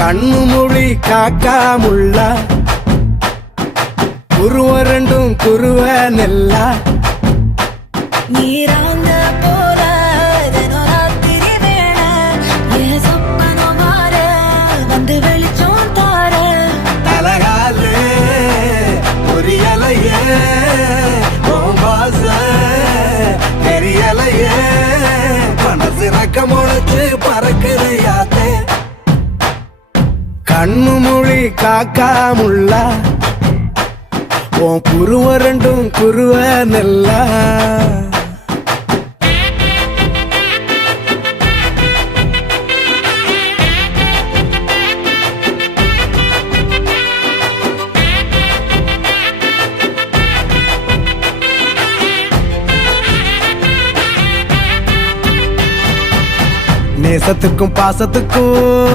கண்ணு மொழி காக்காமுள்ள குருவ ரெண்டும் குருவ நெல்லா நீராங்க போல தினராத்திரி வேண என் சொப்பனம் மாற வந்து வெளிச்சம் தார தலகாலே பொரியலையே ஓம்பாச தெரியலையே மனசு ரக்க முளைச்சு பறக்குறையாத்தே கண்ணு மொழி காக்காமுள்ள உன் குருவ ரெண்டும் குருவ நெல்லா நேசத்துக்கும் பாசத்துக்கும்